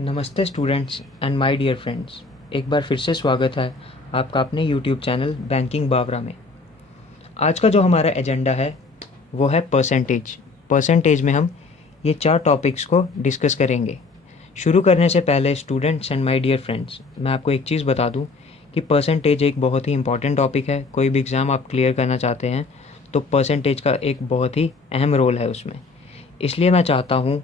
नमस्ते students and my dear friends. एक बार फिर से स्वागत है आपका अपने यूट्यूब चैनल बैंकिंग बावरा में। आज का जो हमारा एजेंडा है वो है परसेंटेज में हम ये 4 टॉपिक्स को डिस्कस करेंगे। शुरू करने से पहले students and my dear friends, मैं आपको एक चीज़ बता दूं कि परसेंटेज एक बहुत ही इंपॉर्टेंट टॉपिक है। कोई भी एग्ज़ाम आप क्लियर करना चाहते हैं तो परसेंटेज का एक बहुत ही अहम रोल है उसमें। इसलिए मैं चाहता हूँ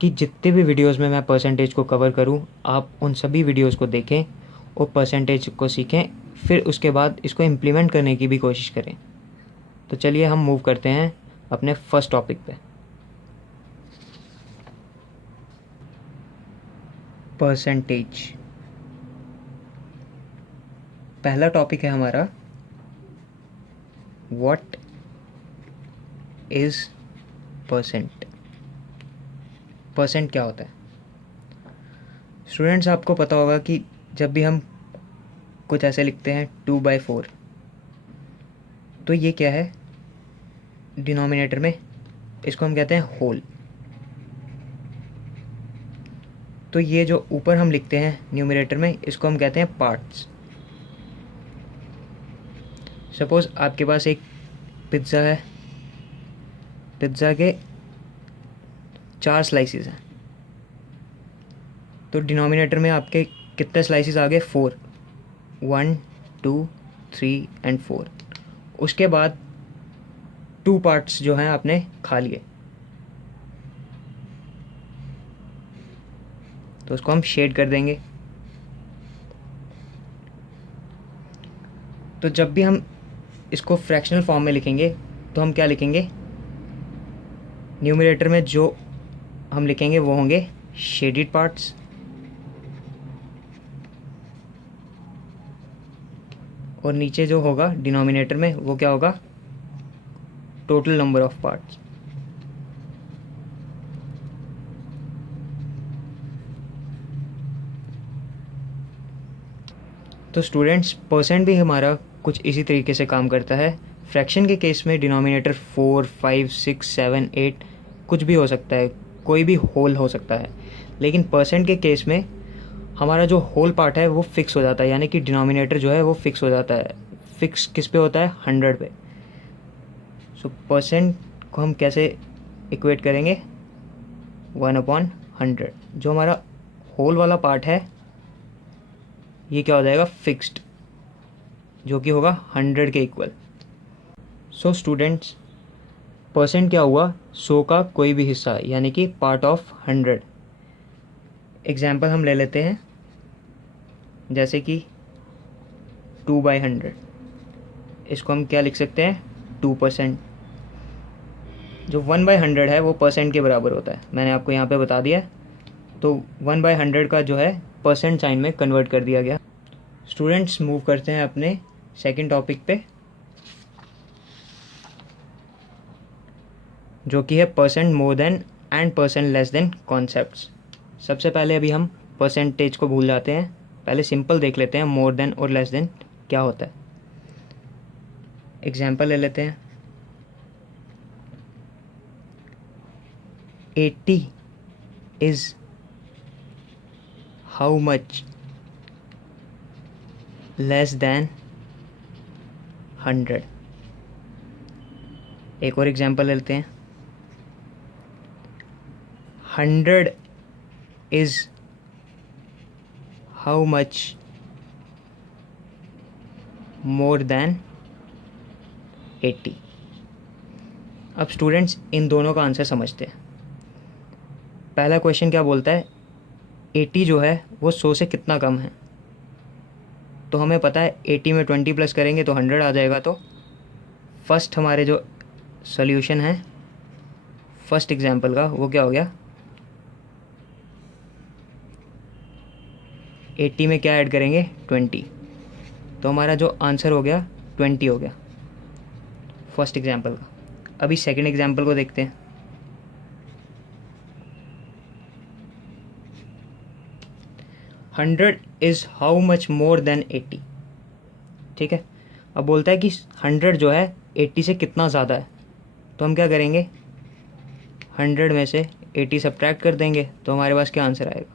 कि जितने भी वीडियोस में मैं परसेंटेज को कवर करूं, आप उन सभी वीडियोस को देखें और परसेंटेज को सीखें, फिर उसके बाद इसको इम्प्लीमेंट करने की भी कोशिश करें। तो चलिए हम मूव करते हैं अपने फर्स्ट टॉपिक पे। परसेंटेज पहला टॉपिक है हमारा, व्हाट इज परसेंट। परसेंट क्या होता है? स्टूडेंट्स, आपको पता होगा कि जब भी हम कुछ ऐसे लिखते हैं 2/4, तो ये क्या है? डिनोमिनेटर में इसको हम कहते हैं होल। तो ये जो ऊपर हम लिखते हैं न्यूमरेटर में, इसको हम कहते हैं पार्ट्स। सपोज आपके पास एक पिज़्ज़ा है, पिज़्ज़ा के 4 स्लाइसिस हैं, तो डिनोमिनेटर में आपके कितने स्लाइसिस आ गए? 4। 1 2 3 एंड 4। उसके बाद 2 पार्ट्स जो हैं आपने खा लिए, तो उसको हम शेड कर देंगे। तो जब भी हम इसको फ्रैक्शनल फॉर्म में लिखेंगे तो हम क्या लिखेंगे? न्यूमरेटर में जो हम लिखेंगे वो होंगे शेडेड पार्ट्स, और नीचे जो होगा डिनोमिनेटर में वो क्या होगा? Total number of parts. तो स्टूडेंट्स, परसेंट भी हमारा कुछ इसी तरीके से काम करता है। फ्रैक्शन के केस में डिनोमिनेटर 4 5 6 7 8 कुछ भी हो सकता है, कोई भी होल हो सकता है। लेकिन परसेंट के केस में हमारा जो होल पार्ट है वो फिक्स हो जाता है, यानी कि डिनोमिनेटर जो है वो फिक्स हो जाता है। फिक्स किस पे होता है? 100 पे। सो परसेंट को हम कैसे इक्वेट करेंगे? 1/100। जो हमारा होल वाला पार्ट है ये क्या हो जाएगा? फिक्स्ड, जो कि होगा 100 के इक्वल। सो स्टूडेंट्स, परसेंट क्या हुआ? 100 का कोई भी हिस्सा, यानी कि पार्ट ऑफ 100। एग्जाम्पल हम ले लेते हैं, जैसे कि 2/100। इसको हम क्या लिख सकते हैं? 2%। जो 1/100 है वो परसेंट के बराबर होता है, मैंने आपको यहाँ पे बता दिया है। तो 1/100 का जो है परसेंट साइन में कन्वर्ट कर दिया गया। स्टूडेंट्स, मूव करते हैं अपने सेकंड टॉपिक पे, जो कि है percent more than and percent less than concepts. सबसे पहले अभी हम परसेंटेज को भूल जाते हैं, पहले सिंपल देख लेते हैं मोर देन और लेस देन क्या होता है। एग्जाम्पल ले लेते हैं, 80 is how much less than 100। एक और एग्जाम्पल लेते हैं, 100 is how much more than 80। अब स्टूडेंट्स, इन दोनों का आंसर समझते हैं। पहला क्वेश्चन क्या बोलता है? 80 जो है वो 100 से कितना कम है? तो हमें पता है 80 में 20 प्लस करेंगे तो 100 आ जाएगा। तो फर्स्ट हमारे जो सॉल्यूशन है फर्स्ट एग्जाम्पल का वो क्या हो गया? 80 में क्या ऐड करेंगे? 20। तो हमारा जो आंसर हो गया 20 हो गया फर्स्ट एग्जाम्पल का। अभी सेकंड एग्जाम्पल को देखते हैं। 100 is how much more than 80। ठीक है, अब बोलता है कि 100 जो है 80 से कितना ज़्यादा है। तो हम क्या करेंगे? 100 में से 80 सब्ट्रैक्ट कर देंगे, तो हमारे पास क्या आंसर आएगा?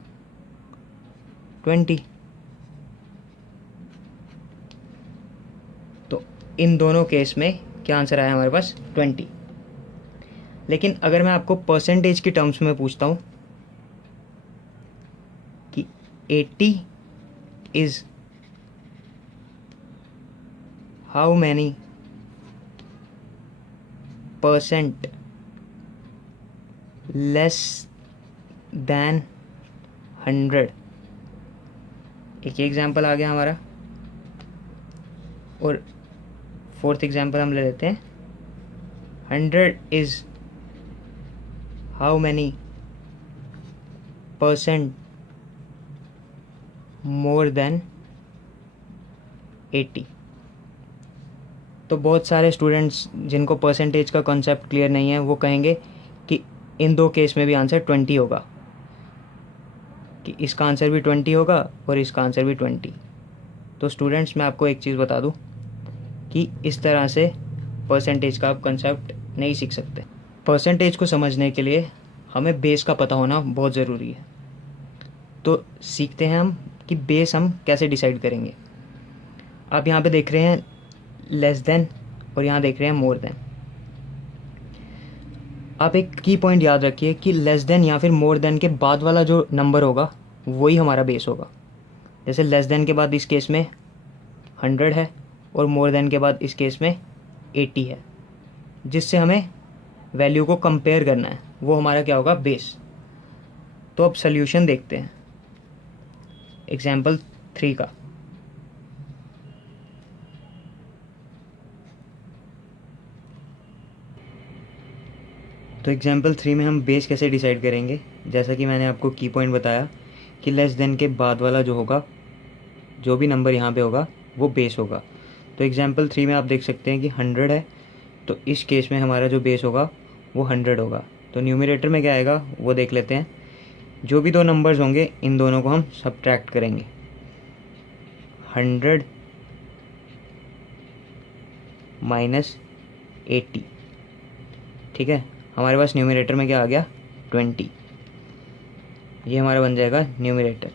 20। तो इन दोनों केस में क्या आंसर आया हमारे पास? 20। लेकिन अगर मैं आपको परसेंटेज की टर्म्स में पूछता हूँ कि 80 is how many percent less than 100, एक एग्जाम्पल आ गया हमारा। और फोर्थ एग्जाम्पल हम ले लेते हैं, 100 is how many percent more than 80। तो बहुत सारे स्टूडेंट्स जिनको परसेंटेज का कॉन्सेप्ट क्लियर नहीं है वो कहेंगे कि इन दो केस में भी आंसर 20 होगा, कि इसका आंसर भी 20 होगा और इसका आंसर भी 20। तो स्टूडेंट्स, मैं आपको एक चीज़ बता दूं कि इस तरह से परसेंटेज का आप कंसेप्ट नहीं सीख सकते। परसेंटेज को समझने के लिए हमें बेस का पता होना बहुत ज़रूरी है। तो सीखते हैं हम कि बेस हम कैसे डिसाइड करेंगे। आप यहाँ पे देख रहे हैं लेस देन और यहाँ देख रहे हैं मोर देन। आप एक की पॉइंट याद रखिए कि लेस देन या फिर मोर देन के बाद वाला जो नंबर होगा वही हमारा बेस होगा। जैसे लेस देन के बाद इस केस में 100 है और मोर देन के बाद इस केस में 80 है, जिससे हमें वैल्यू को कंपेयर करना है, वो हमारा क्या होगा? बेस। तो अब सल्यूशन देखते हैं एग्जाम्पल 3 का। तो एग्जाम्पल 3 में हम बेस कैसे डिसाइड करेंगे? जैसा कि मैंने आपको की पॉइंट बताया कि लेस देन के बाद वाला जो होगा, जो भी नंबर यहाँ पे होगा वो बेस होगा। तो एग्जाम्पल 3 में आप देख सकते हैं कि 100 है, तो इस केस में हमारा जो बेस होगा वो 100 होगा। तो न्यूमरेटर में क्या आएगा वो देख लेते हैं। जो भी दो नंबर्स होंगे इन दोनों को हम सब्ट्रैक्ट करेंगे। 100 माइनस 80, ठीक है। हमारे पास न्यूमरेटर में क्या आ गया? 20। ये हमारा बन जाएगा न्यूमरेटर।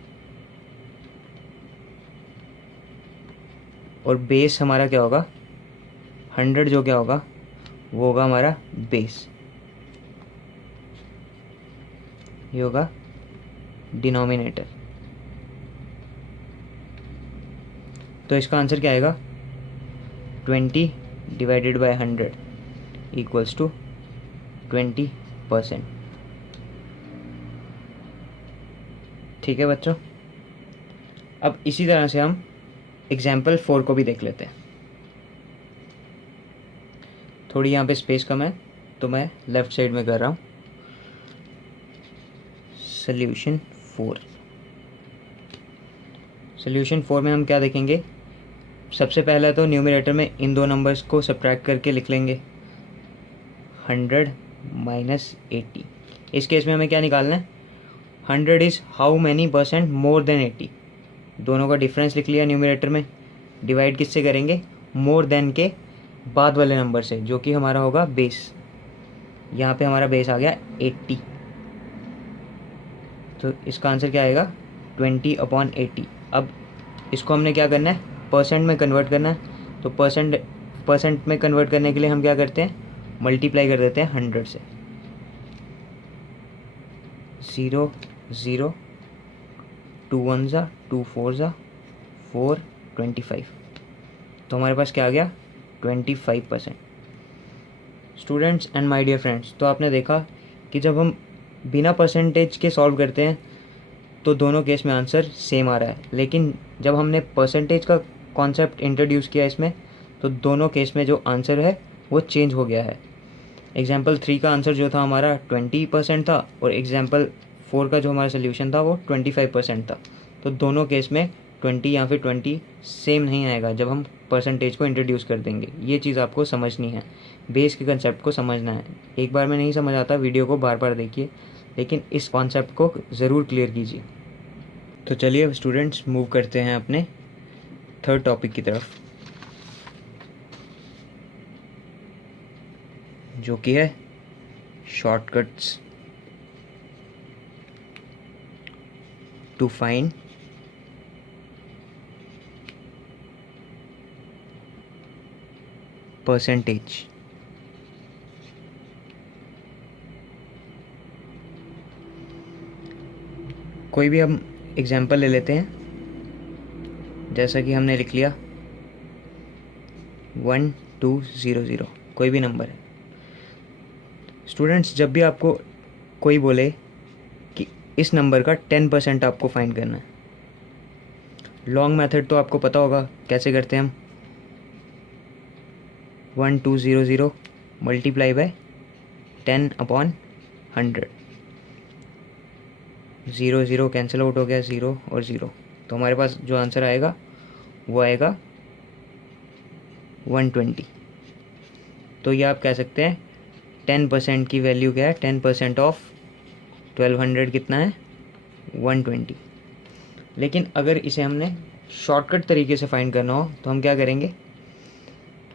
और बेस हमारा क्या होगा? 100 जो क्या होगा वो होगा हमारा बेस, ये होगा डिनोमिनेटर। तो इसका आंसर क्या आएगा? 20 डिवाइडेड बाय 100 इक्वल्स टू 20%। ठीक है बच्चों, अब इसी तरह से हम एग्जाम्पल 4 को भी देख लेते हैं। थोड़ी यहाँ पे स्पेस कम है तो मैं लेफ़्ट साइड में कर रहा हूँ। सॉल्यूशन 4। सॉल्यूशन 4 में हम क्या देखेंगे? सबसे पहले तो न्यूमरेटर में इन दो नंबर्स को सब्ट्रैक्ट करके लिख लेंगे, 100 माइनस 80। इस केस में हमें क्या निकालना है? 100 is how many percent more than 80। दोनों का डिफरेंस लिख लिया न्यूमरेटर में। डिवाइड किससे करेंगे? मोर देन के बाद वाले नंबर से, जो कि हमारा होगा बेस। यहाँ पे हमारा बेस आ गया 80। तो इसका आंसर क्या आएगा? 20/80। अब इसको हमने क्या करना है? परसेंट में कन्वर्ट करना है। तो परसेंट में कन्वर्ट करने के लिए हम क्या करते हैं? मल्टीप्लाई कर देते हैं 100 से। 0 0 2 1 ज़ा 2 4 ज़ा 4 25। तो हमारे पास क्या आ गया? 25%। Students and my dear friends, तो आपने देखा कि जब हम बिना परसेंटेज के सॉल्व करते हैं तो दोनों केस में आंसर सेम आ रहा है, लेकिन जब हमने परसेंटेज का कॉन्सेप्ट इंट्रोड्यूस किया इसमें तो दोनों केस में जो आंसर है वो चेंज हो गया है। एग्जाम्पल 3 का आंसर जो था हमारा 20% था और एग्जाम्पल 4 का जो हमारा सोल्यूशन था वो 25% था। तो दोनों केस में 20 या फिर 20 सेम नहीं आएगा जब हम परसेंटेज को इंट्रोड्यूस कर देंगे। ये चीज़ आपको समझनी है, बेस के कंसेप्ट को समझना है। एक बार में नहीं समझ आता, वीडियो को बार बार देखिए, लेकिन इस कॉन्सेप्ट को ज़रूर क्लियर कीजिए। तो चलिए अब स्टूडेंट्स मूव करते हैं अपने थर्ड टॉपिक की तरफ, जो कि है शॉर्टकट्स टू फाइंड परसेंटेज। कोई भी हम एग्जाम्पल ले लेते हैं, जैसा कि हमने लिख लिया 1200, कोई भी नंबर है। स्टूडेंट्स, जब भी आपको कोई बोले कि इस नंबर का 10% आपको फाइंड करना है, लॉन्ग मेथड तो आपको पता होगा कैसे करते हैं हम। 1200 मल्टीप्लाई बाय 10/100, 0 कैंसिल आउट हो गया, 0 और 0, तो हमारे पास जो आंसर आएगा वो आएगा 120। तो ये आप कह सकते हैं 10% की वैल्यू क्या है, 10% ऑफ 1200 कितना है, 120। लेकिन अगर इसे हमने शॉर्टकट तरीके से फाइंड करना हो तो हम क्या करेंगे,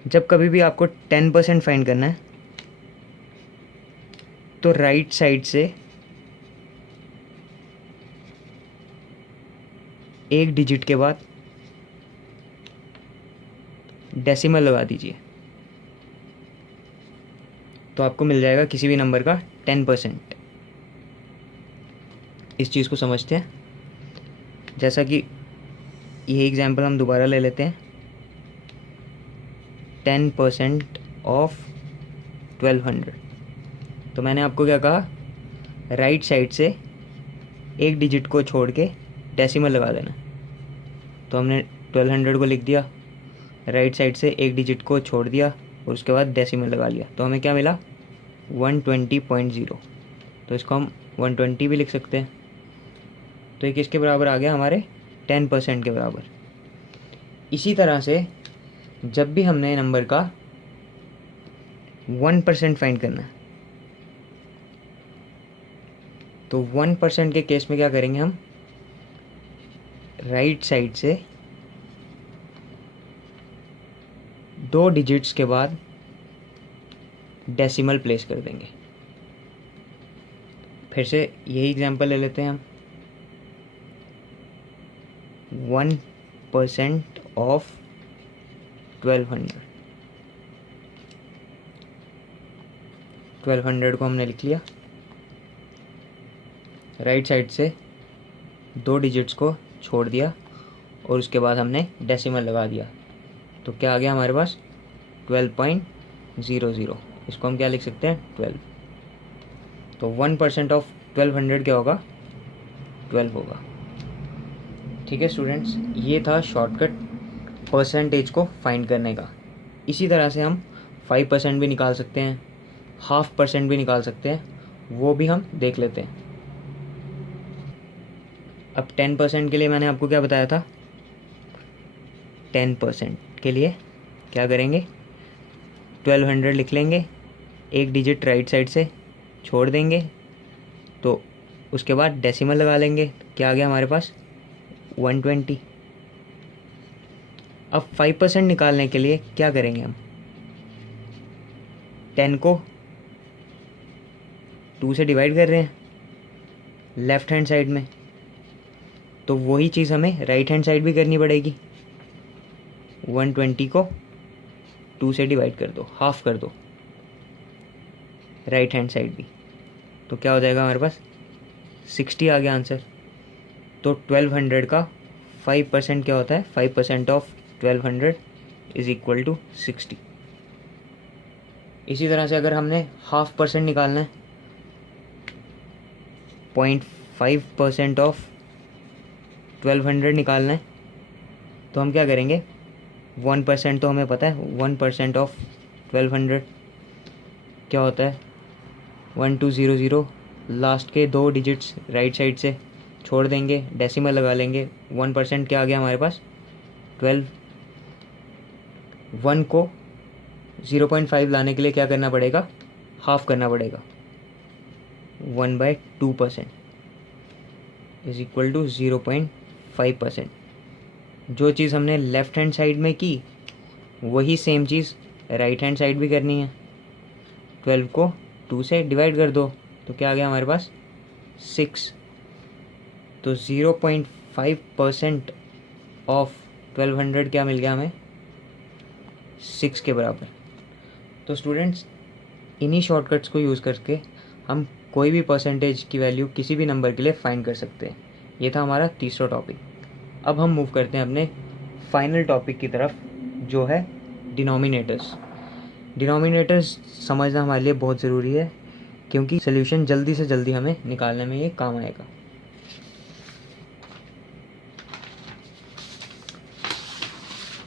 जब कभी भी आपको 10% फाइंड करना है तो राइट साइड से एक डिजिट के बाद डेसिमल लगा दीजिए, तो आपको मिल जाएगा किसी भी नंबर का 10%। इस चीज़ को समझते हैं। जैसा कि ये एग्जाम्पल हम दोबारा ले लेते हैं, 10% ऑफ 1200। तो मैंने आपको क्या कहा, राइट साइड से एक डिजिट को छोड़ के डेसिमल लगा देना। तो हमने 1200 को लिख दिया, राइट साइड से एक डिजिट को छोड़ दिया और उसके बाद डेसिमल लगा लिया, तो हमें क्या मिला, 120.0। तो इसको हम 120 भी लिख सकते हैं। तो ये किसके बराबर आ गया, हमारे 10% के बराबर। इसी तरह से जब भी हमने नंबर का 1% फाइंड करना है तो 1% के केस में क्या करेंगे हम, राइट साइड से 2 डिजिट्स के बाद डेसिमल प्लेस कर देंगे। फिर से यही एग्जांपल ले लेते हैं हम, 1% ऑफ 1200। 1200 को हमने लिख लिया, राइट साइड से 2 डिजिट्स को छोड़ दिया और उसके बाद हमने डेसिमल लगा दिया, तो क्या आ गया हमारे पास, 12.00। इसको हम क्या लिख सकते हैं, 12। तो 1% ऑफ 1200 क्या होगा, 12 होगा। ठीक है स्टूडेंट्स, ये था शॉर्टकट परसेंटेज को फाइंड करने का। इसी तरह से हम 5% भी निकाल सकते हैं, 0.5% भी निकाल सकते हैं, वो भी हम देख लेते हैं। अब 10% के लिए मैंने आपको क्या बताया था, 10% के लिए क्या करेंगे, 1200 लिख लेंगे, एक डिजिट राइट साइड से छोड़ देंगे, तो उसके बाद डेसिमल लगा लेंगे, क्या आ गया हमारे पास, 120। अब 5% निकालने के लिए क्या करेंगे हम, 10 को 2 से डिवाइड कर रहे हैं लेफ़्ट हैंड साइड में, तो वही चीज़ हमें राइट हैंड साइड भी करनी पड़ेगी। 120 को 2 से डिवाइड कर दो, हाफ कर दो राइट हैंड साइड भी, तो क्या हो जाएगा हमारे पास, 60 आ गया आंसर। तो 1200 का 5% क्या होता है, 5% ऑफ 1200 इज इक्वल टू 60। इसी तरह से अगर हमने 0.5% निकालना है, 0.5% ऑफ 1200 निकालना है, तो हम क्या करेंगे, 1% तो हमें पता है, 1% ऑफ 1200 क्या होता है, 1200। लास्ट के 2 डिजिट्स राइट साइड से छोड़ देंगे, डेसिमल लगा लेंगे, 1% क्या आ गया हमारे पास, 12। 1 को 0.5 लाने के लिए क्या करना पड़ेगा, हाफ करना पड़ेगा, 1/2% इज इक्वल टू 0.5%। जो चीज़ हमने लेफ़्ट हैंड साइड में की वही सेम चीज़ राइट हैंड साइड भी करनी है। 12 को 2 से डिवाइड कर दो, तो क्या आ गया हमारे पास, 6। तो 0.5% ऑफ 1200 क्या मिल गया हमें, 6 के बराबर। तो स्टूडेंट्स, इन्हीं शॉर्टकट्स को यूज़ करके हम कोई भी परसेंटेज की वैल्यू किसी भी नंबर के लिए फाइंड कर सकते हैं। ये था हमारा तीसरा टॉपिक। अब हम मूव करते हैं अपने फाइनल टॉपिक की तरफ, जो है डिनोमिनेटर्स। डिनोमिनेटर्स समझना हमारे लिए बहुत ज़रूरी है, क्योंकि सोल्यूशन जल्दी से जल्दी हमें निकालने में ये काम आएगा।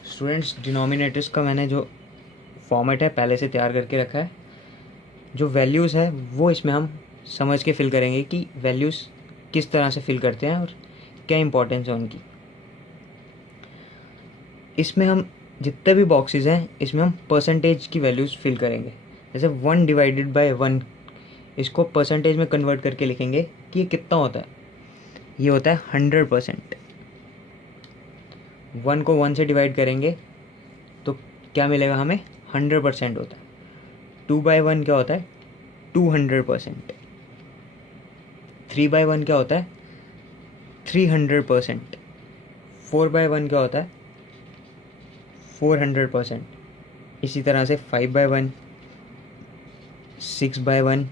स्टूडेंट्स, डिनोमिनेटर्स का मैंने जो फॉर्मेट है पहले से तैयार करके रखा है। जो वैल्यूज़ है वो इसमें हम समझ के फिल करेंगे कि वैल्यूज़ किस तरह से फिल करते हैं और क्या इंपॉर्टेंस है उनकी। इसमें हम जितने भी बॉक्सेस हैं इसमें हम परसेंटेज की वैल्यूज़ फिल करेंगे। जैसे 1 डिवाइडेड बाय 1, इसको परसेंटेज में कन्वर्ट करके लिखेंगे कि ये कितना होता है। ये होता है 100%। 1 को 1 से डिवाइड करेंगे तो क्या मिलेगा हमें, 100% होता है। 2/1 क्या होता है, 200%। 3/1 क्या होता है, 300%। 4/1 क्या होता है, 400%। इसी तरह से 5/1, 6/1,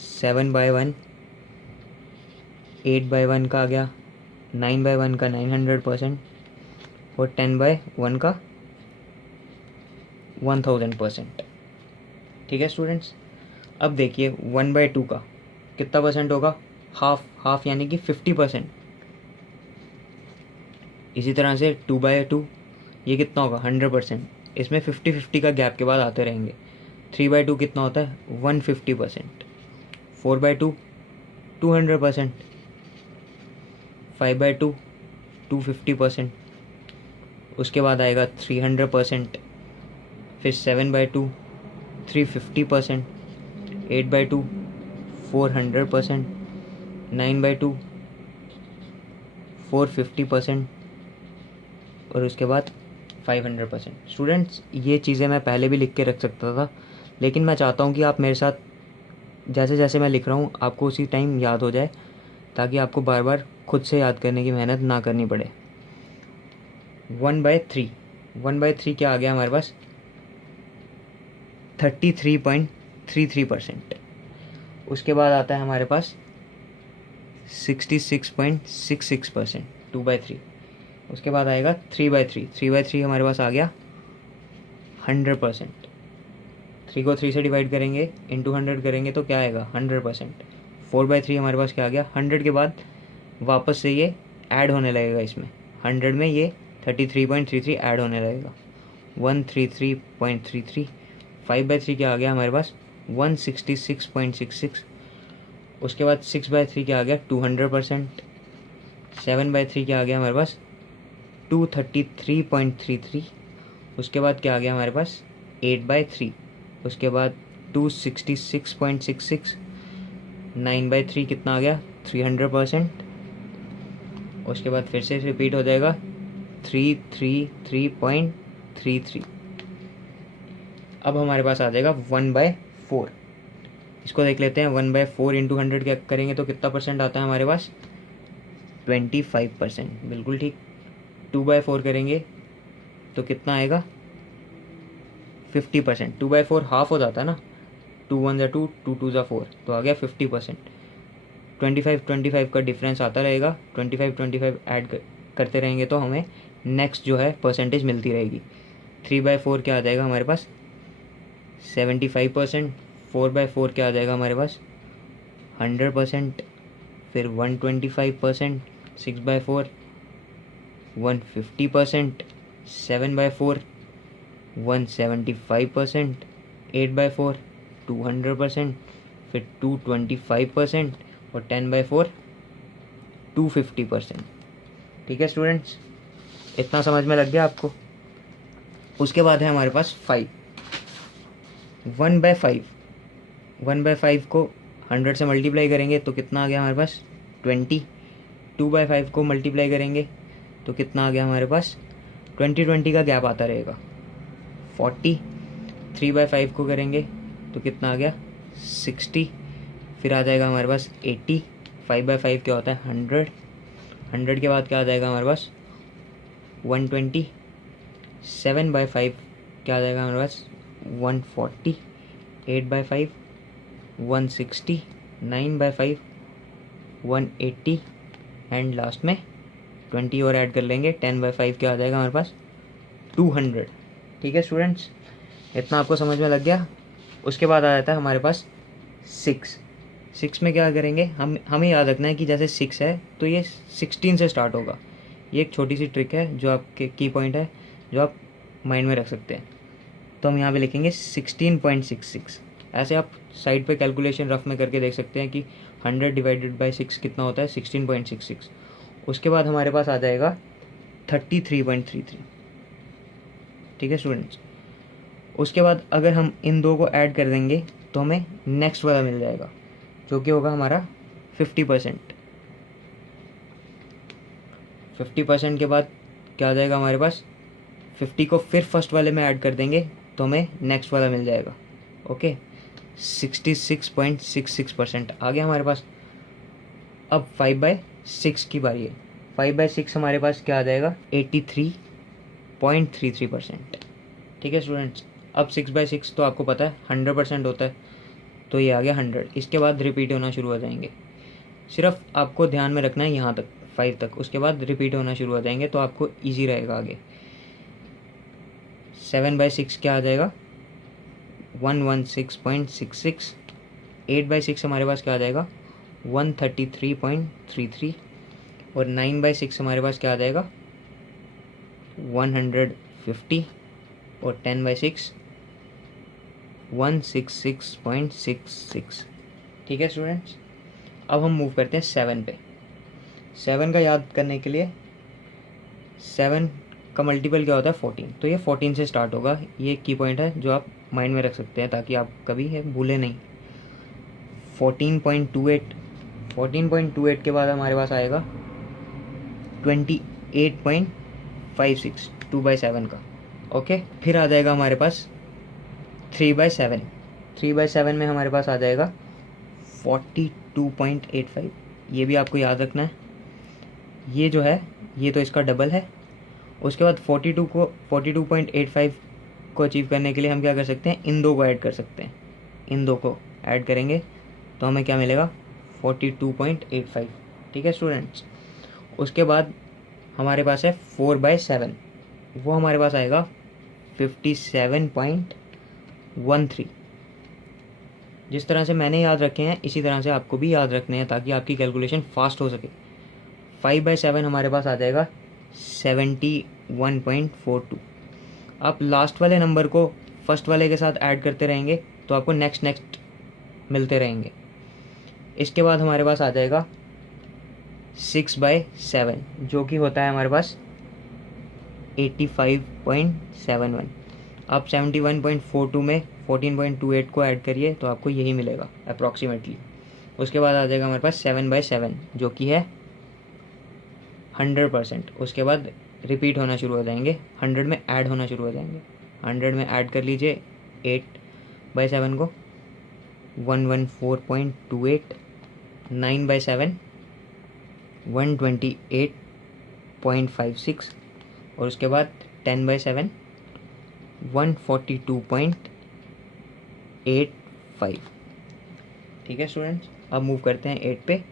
7/1, 8/1 का आ गया, 9/1 का 900% और 10/1 का 1000%। ठीक है स्टूडेंट्स, अब देखिए 1/2 का कितना परसेंट होगा, हाफ यानी कि 50%। इसी तरह से 2/2 ये कितना होगा, 100%। इसमें 50-50 का गैप के बाद आते रहेंगे। 3/2 कितना होता है, 150%। 4/2 200%। 5/2 250%। उसके बाद आएगा 300%। फिर 7/2 350%। 8/2 400%। 9/2 450% और उसके बाद 500%। स्टूडेंट्स, ये चीज़ें मैं पहले भी लिख के रख सकता था, लेकिन मैं चाहता हूँ कि आप मेरे साथ जैसे जैसे मैं लिख रहा हूँ आपको उसी टाइम याद हो जाए, ताकि आपको बार बार खुद से याद करने की मेहनत ना करनी पड़े। 1/3, 1/3 क्या आ गया हमारे पास, 33.33%। उसके बाद आता है हमारे पास 66.66%, 2/3। उसके बाद आएगा 3/3, 3/3 हमारे पास आ गया 100%। 3 को 3 से डिवाइड करेंगे, इंटू 100 करेंगे तो क्या आएगा, 100%। 4/3 हमारे पास क्या आ गया, 100 के बाद वापस से ये ऐड होने लगेगा। इसमें 100 में ये 33.33 ऐड होने लगेगा, 133.33। 5/3 क्या आ गया हमारे पास, 166.66। उसके बाद 6/3 क्या आ गया, 200%। 7/3 क्या आ गया हमारे पास, 233.33। उसके बाद क्या आ गया हमारे पास, 8/3। उसके बाद 266.66। 9/3 कितना आ गया, 300%। उसके बाद फिर से रिपीट हो जाएगा, 333.33। अब हमारे पास आ जाएगा 1/4। इसको देख लेते हैं। 1/4 इंटू 100 क्या करेंगे तो कितना परसेंट आता है हमारे पास, 25%। बिल्कुल ठीक। 2/4 करेंगे तो कितना आएगा, 50%। 2/4 हाफ हो जाता है ना, 2 1 ज़ा 2, 2 2 ज़ा 4, तो आ गया 50%। 25 का डिफरेंस आता रहेगा, 25 ऐड करते रहेंगे तो हमें नेक्स्ट जो है परसेंटेज मिलती रहेगी। 3/4 क्या आ जाएगा हमारे पास, 75%। 4/4 क्या आ जाएगा हमारे पास, 100%। फिर 125%। 6/4 150%। 7/4 175%। 8/4 200%। फिर 225% और 10/4 250%। ठीक है स्टूडेंट्स, इतना समझ में लग गया आपको। उसके बाद है हमारे पास 5। 1/5, 1/5 को 100 से मल्टीप्लाई करेंगे तो कितना आ गया हमारे पास, 20। 2/5 को मल्टीप्लाई करेंगे तो कितना आ गया हमारे पास, 20 का गैप आता रहेगा, 40। 3/5 को करेंगे तो कितना आ गया, 60। फिर आ जाएगा हमारे पास 80। 5/5 क्या होता है, 100। 100 के बाद क्या आ जाएगा हमारे पास, 120। 7/5 क्या आ जाएगा हमारे पास, 140, 8/5 160, 9/5 180 एंड लास्ट में 20 और ऐड कर लेंगे, 10/5 क्या आ जाएगा हमारे पास 200। ठीक है स्टूडेंट्स, इतना आपको समझ में लग गया। उसके बाद आ जाता है हमारे पास 6 में क्या करेंगे, हमें याद रखना है कि जैसे 6 है तो ये 16 से स्टार्ट होगा। ये एक छोटी सी ट्रिक है जो आपके की पॉइंट है, जो आप माइंड में रख सकते हैं। तो हम यहाँ पे लिखेंगे 16.66। ऐसे आप साइड पे कैलकुलेशन रफ में करके देख सकते हैं कि 100 डिवाइडेड बाई 6 कितना होता है, 16.66। उसके बाद हमारे पास आ जाएगा 33.33। ठीक है स्टूडेंट्स, उसके बाद अगर हम इन दो को ऐड कर देंगे तो हमें नेक्स्ट वाला मिल जाएगा, जो कि होगा हमारा 50%। 50% के बाद क्या आ जाएगा हमारे पास, 50 को फिर फर्स्ट वाले में ऐड कर देंगे तो हमें नेक्स्ट वाला मिल जाएगा। ओके, 66.66% आ गया हमारे पास। अब 5/6 की बारी है। 5/6 हमारे पास क्या आ जाएगा, 83.33%। ठीक है स्टूडेंट्स, अब 6/6 तो आपको पता है 100% होता है, तो ये आ गया 100। इसके बाद रिपीट होना शुरू हो जाएंगे। सिर्फ आपको ध्यान में रखना है यहाँ तक, 5 तक, उसके बाद रिपीट होना शुरू हो जाएंगे तो आपको ईजी रहेगा आगे। 7/6 क्या आ जाएगा, 116.66। 8/6 हमारे पास क्या आ जाएगा, 133.33। और 9/6 हमारे पास क्या आ जाएगा, 150। और 10/6 166.66। ठीक है स्टूडेंट्स, अब हम मूव करते हैं 7 पे। 7 का याद करने के लिए, 7 का मल्टीपल क्या होता है, 14। तो ये 14 से स्टार्ट होगा। ये एक की पॉइंट है जो आप माइंड में रख सकते हैं ताकि आप कभी है भूले नहीं। 14.28। 14.28 के बाद हमारे पास आएगा 28.56, 2/7 का। ओके, फिर आ जाएगा हमारे पास 3/7। 3/7 में हमारे पास आ जाएगा 42.85। ये भी आपको याद रखना है। ये जो है ये तो इसका डबल है। उसके बाद 42.85 को अचीव करने के लिए हम क्या कर सकते हैं, इन दो को ऐड कर सकते हैं। इन दो को ऐड करेंगे तो हमें क्या मिलेगा, 42.85। ठीक है स्टूडेंट्स, उसके बाद हमारे पास है 4/7। वो हमारे पास आएगा 57.13। जिस तरह से मैंने याद रखे हैं इसी तरह से आपको भी याद रखने हैं ताकि आपकी कैलकुलेशन फास्ट हो सके। 5/7 हमारे पास आ जाएगा 71.42। आप लास्ट वाले नंबर को फर्स्ट वाले के साथ ऐड करते रहेंगे तो आपको नेक्स्ट मिलते रहेंगे। इसके बाद हमारे पास आ जाएगा 6/7, जो कि होता है हमारे पास 85.71। आप 71.42 में 14.28 को ऐड करिए तो आपको यही मिलेगा अप्रॉक्सीमेटली। उसके बाद आ जाएगा हमारे पास 7/7, जो कि है 100%। उसके बाद रिपीट होना शुरू हो जाएंगे, 100 में ऐड होना शुरू हो जाएंगे। 100 में ऐड कर लीजिए 8/7 को, 114.28। 9/7 128.56। और उसके बाद 10/7 142.85। ठीक है स्टूडेंट्स, अब मूव करते हैं 8 पे।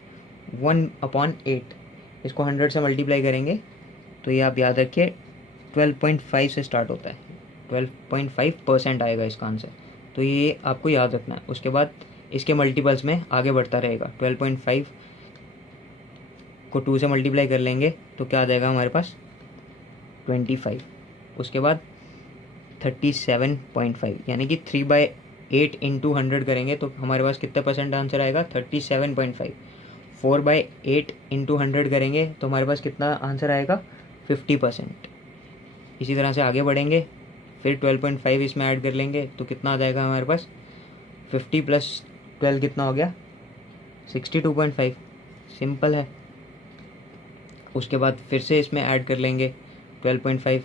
1/8 इसको 100 से मल्टीप्लाई करेंगे तो ये आप याद रखिए 12.5 से स्टार्ट होता है। 12.5% आएगा इसका आंसर, तो ये आपको याद रखना है। उसके बाद इसके मल्टीपल्स में आगे बढ़ता रहेगा। 12.5 को 2 से मल्टीप्लाई कर लेंगे तो क्या आ जाएगा हमारे पास 25। उसके बाद 37.5, यानी कि 3/8 इंटू 100 करेंगे तो हमारे पास कितने परसेंट आंसर आएगा, 37.5। 4/8 इंटू 100 करेंगे तो हमारे पास कितना आंसर आएगा, 50%। इसी तरह से आगे बढ़ेंगे, फिर 12.5 इसमें ऐड कर लेंगे तो कितना आ जाएगा हमारे पास, 50 + 12 कितना हो गया, 62.5। सिंपल है। उसके बाद फिर से इसमें ऐड कर लेंगे 12.5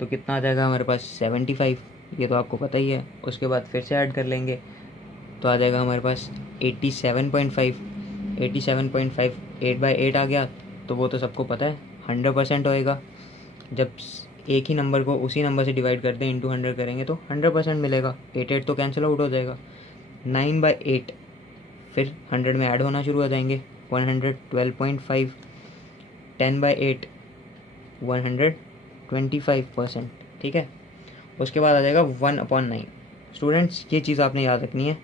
तो कितना आ जाएगा हमारे पास, 75। ये तो आपको पता ही है। उसके बाद फिर से ऐड कर लेंगे तो आ जाएगा हमारे पास 87.5। 87.5 8/8 आ गया तो वो तो सबको पता है 100% होएगा। जब एक ही नंबर को उसी नंबर से डिवाइड करते हैं, इंटू 100 करेंगे तो 100% मिलेगा। 8 तो कैंसिल आउट हो जाएगा। 9/8 फिर 100 में ऐड होना शुरू हो जाएंगे, 112.5। 10/8 125%, ठीक है। उसके बाद आ जाएगा 1/9। स्टूडेंट्स ये चीज़ आपने याद रखनी है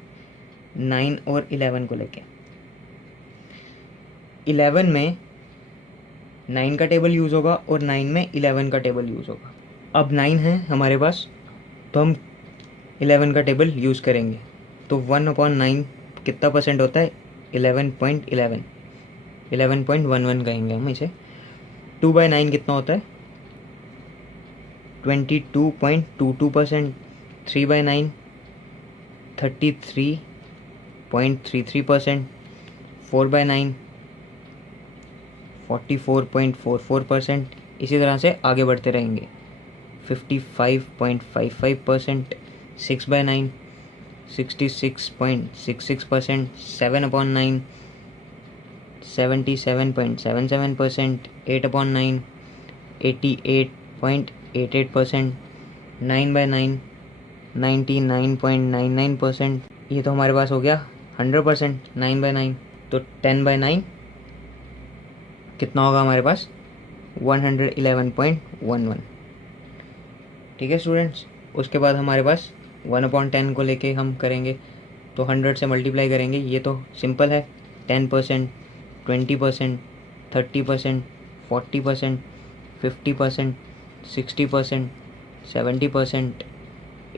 9 और 11 को लेके। 11 में 9 का टेबल यूज़ होगा और 9 में 11 का टेबल यूज़ होगा। अब 9 है हमारे पास तो हम 11 का टेबल यूज़ करेंगे। तो 1/9 कितना परसेंट होता है? 11.11, 11.11 कहेंगे हम इसे। 2/9 कितना होता है? 22.22%। 3/9 33.33%। 4/9 44.44%। इसी तरह से आगे बढ़ते रहेंगे। 55.55%। 6/9 66.66%। 7/9 77.77%। 8/9 88.88%। 9/9 99.99%। ये तो हमारे पास हो गया 100%। 9/9 तो 10/9 कितना होगा हमारे पास? 111.11, ठीक है स्टूडेंट्स। उसके बाद हमारे पास 1/10 को लेके हम करेंगे तो 100 से मल्टीप्लाई करेंगे। ये तो सिंपल है। 10%, 20%, 30%, 40%, 50%, 60%, 70%,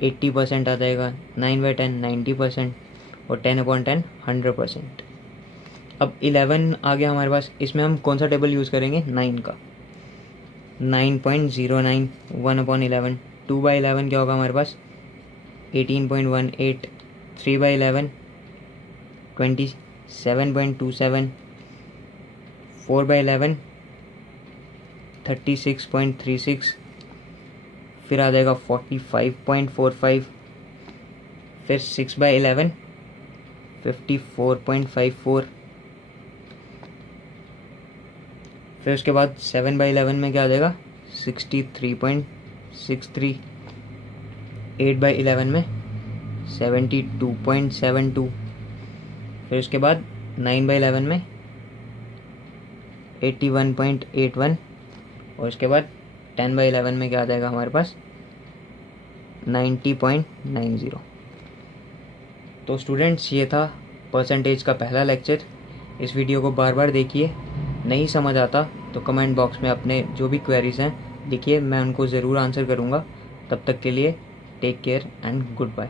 80% आ जाएगा। 9/10 90% और 10/10 100%। अब 11 आ गया हमारे पास। इसमें हम कौन सा टेबल यूज़ करेंगे? 9 का। 9.09 1/11। 2/11 क्या होगा हमारे पास? 18.18। 3/11 27.27। 4/11 36.36। फिर आ जाएगा 45.45। फिर 6/11 54.54। फिर उसके बाद 7/11 में क्या आ जाएगा? 63.63। 8/11 में 72.72। फिर उसके बाद 9/11 में 81.81। और उसके बाद 10/11 में क्या आ जाएगा हमारे पास? 90.90। तो स्टूडेंट्स ये था परसेंटेज का पहला लेक्चर। इस वीडियो को बार बार देखिए। नहीं समझ आता तो कमेंट बॉक्स में अपने जो भी क्वेरीज हैं लिखिए, मैं उनको ज़रूर आंसर करूँगा। तब तक के लिए take care and good bye.